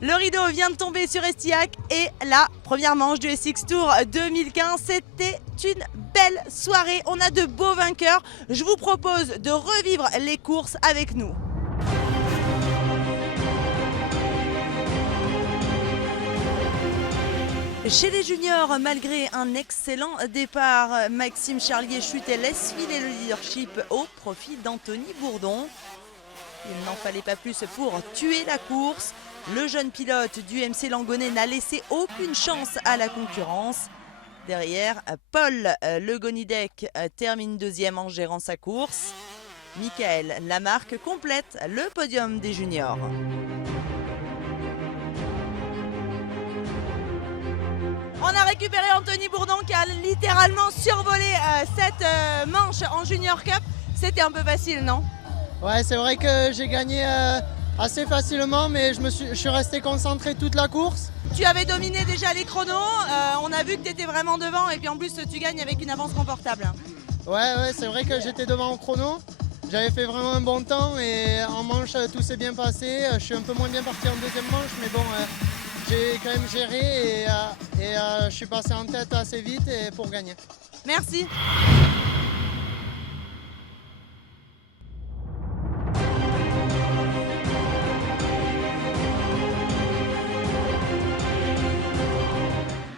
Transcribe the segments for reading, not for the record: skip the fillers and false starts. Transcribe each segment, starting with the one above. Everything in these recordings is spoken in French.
Le rideau vient de tomber sur Estillac et la première manche du SX Tour 2015, c'était une belle soirée. On a de beaux vainqueurs. Je vous propose de revivre les courses avec nous. Chez les juniors, malgré un excellent départ, Maxime Charlier chute et laisse filer le leadership au profit d'Anthony Bourdon. Il n'en fallait pas plus pour tuer la course. Le jeune pilote du MC Langonnet n'a laissé aucune chance à la concurrence. Derrière, Paul Le Gonidec termine deuxième en gérant sa course. Michael Lamarque complète le podium des juniors. On a récupéré Anthony Bourdon qui a littéralement survolé cette manche en Junior Cup. C'était un peu facile, non? Ouais, c'est vrai que j'ai gagné assez facilement, mais je suis resté concentré toute la course. Tu avais dominé déjà les chronos, on a vu que tu étais vraiment devant et puis en plus tu gagnes avec une avance confortable. Ouais, c'est vrai que j'étais devant au chrono. J'avais fait vraiment un bon temps et en manche tout s'est bien passé. Je suis un peu moins bien parti en deuxième manche, mais bon, j'ai quand même géré et je suis passé en tête assez vite et pour gagner. Merci.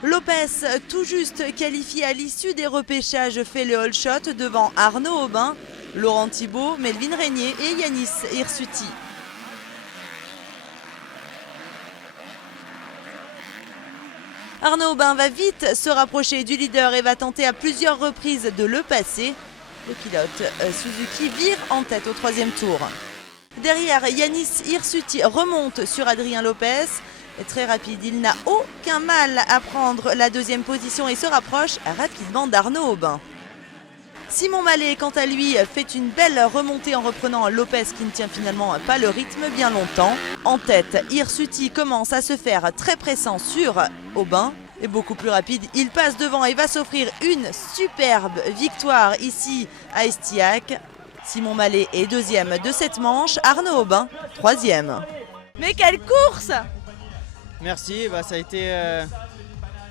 Lopez, tout juste qualifié à l'issue des repêchages, fait le all shot devant Arnaud Aubin, Laurent Thibault, Melvin Régnier et Yanis Hirsuti. Arnaud Aubin va vite se rapprocher du leader et va tenter à plusieurs reprises de le passer. Le pilote Suzuki vire en tête au troisième tour. Derrière, Yanis Hirsuti remonte sur Adrien Lopez. Très rapide, il n'a aucun mal à prendre la deuxième position et se rapproche rapidement d'Arnaud Aubin. Simon Mallet, quant à lui, fait une belle remontée en reprenant Lopez qui ne tient finalement pas le rythme bien longtemps. En tête, Hirsuti commence à se faire très pressant sur Aubin. Et beaucoup plus rapide, il passe devant et va s'offrir une superbe victoire ici à Estillac. Simon Mallet est deuxième de cette manche, Arnaud Aubin troisième. Mais quelle course! Merci, ça a été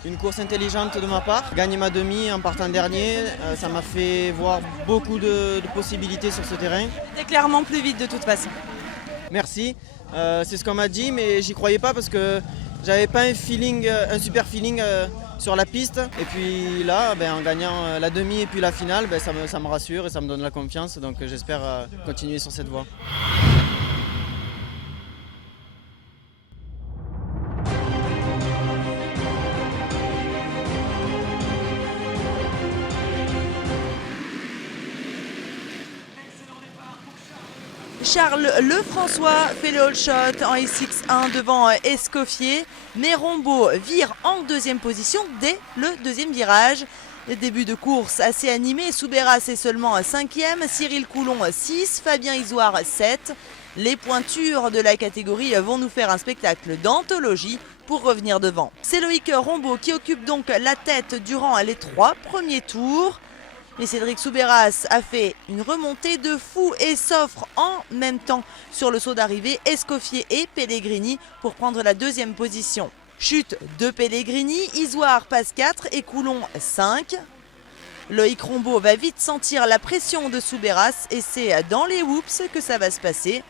une course intelligente de ma part. Gagner ma demi en partant dernier, ça m'a fait voir beaucoup de possibilités sur ce terrain. C'était clairement plus vite de toute façon. Merci, c'est ce qu'on m'a dit, mais j'y croyais pas parce que j'avais pas un super feeling sur la piste. Et puis là, en gagnant la demi et puis la finale, ça me rassure et ça me donne la confiance. Donc j'espère continuer sur cette voie. Charles Lefrançois fait le all shot en SX1 devant Escoffier, mais Rombaud vire en deuxième position dès le deuxième virage. Début de course assez animé, Soubeyras est seulement 5e, Cyril Coulon 6, Fabien Isoire 7. Les pointures de la catégorie vont nous faire un spectacle d'anthologie pour revenir devant. C'est Loïc Rombaud qui occupe donc la tête durant les 3 premiers tours. Mais Cédric Soubeyras a fait une remontée de fou et s'offre en même temps sur le saut d'arrivée Escoffier et Pellegrini pour prendre la deuxième position. Chute de Pellegrini, Isoire passe 4 et Coulon 5. Loïc Rombaud va vite sentir la pression de Soubeyras et c'est dans les whoops que ça va se passer.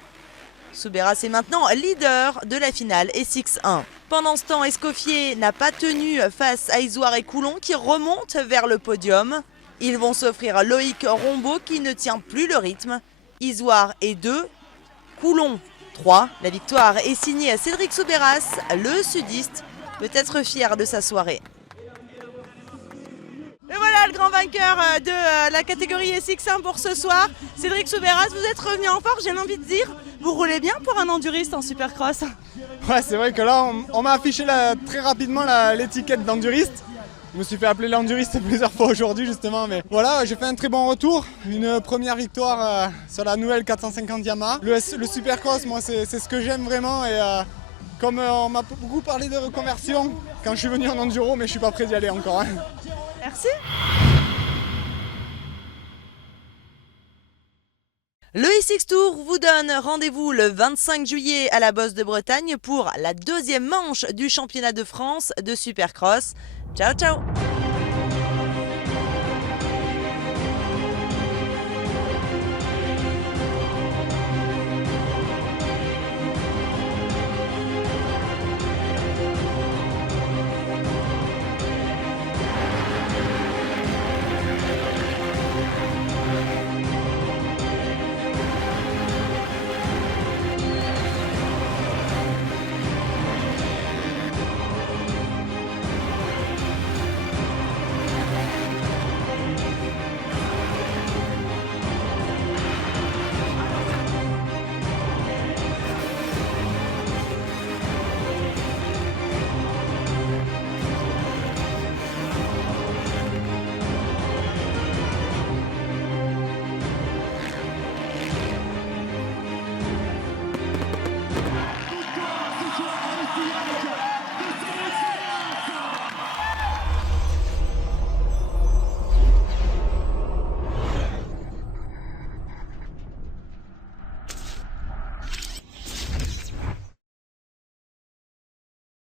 Soubeyras est maintenant leader de la finale SX1. Pendant ce temps, Escoffier n'a pas tenu face à Isoire et Coulon qui remontent vers le podium. Ils vont s'offrir Loïc Rombaud qui ne tient plus le rythme. Isoire est 2, Coulon 3. La victoire est signée à Cédric Soubeyras, le sudiste, peut être fier de sa soirée. Et voilà le grand vainqueur de la catégorie SX1 pour ce soir. Cédric Soubeyras, vous êtes revenu en force, j'ai envie de dire. Vous roulez bien pour un enduriste en supercross. Ouais, c'est vrai que là, on m'a affiché très rapidement l'étiquette d'enduriste. Je me suis fait appeler l'enduriste plusieurs fois aujourd'hui justement, mais voilà, j'ai fait un très bon retour, une première victoire sur la nouvelle 450 Yamaha. Le supercross, moi c'est ce que j'aime vraiment et comme on m'a beaucoup parlé de reconversion quand je suis venu en enduro, mais je suis pas prêt d'y aller encore. Merci. Le E6 Tour vous donne rendez-vous le 25 juillet à la Bosse de Bretagne pour la deuxième manche du championnat de France de Supercross. Ciao ciao!